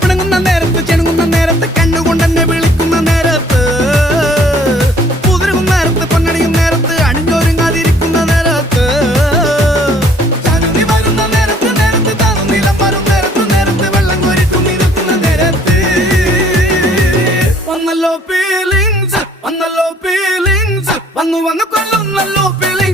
പിണങ്ങുന്ന നേരത്ത് ചെണുങ്ങുന്ന നേരത്ത് കണ്ണുകൊണ്ടെന്നെ വിളിക്കുന്ന നേരത്ത് കുതിരുന്ന നേരത്ത് പൊന്നണിയും നേരത്ത് അണിഞ്ഞൊരുങ്ങാതിരിക്കുന്ന നേരത്ത് വരുന്ന നേരത്ത് നേരത്ത് താന്നു നിലം വരും നേരത്ത് നേരത്ത് വെള്ളം കോരിട്ടു നിൽക്കുന്ന നേരത്ത് വന്നല്ലോ ഫീലിങ്സ് വന്നു വന്നു കൊള്ളുന്നല്ലോ ഫീലിങ്സ്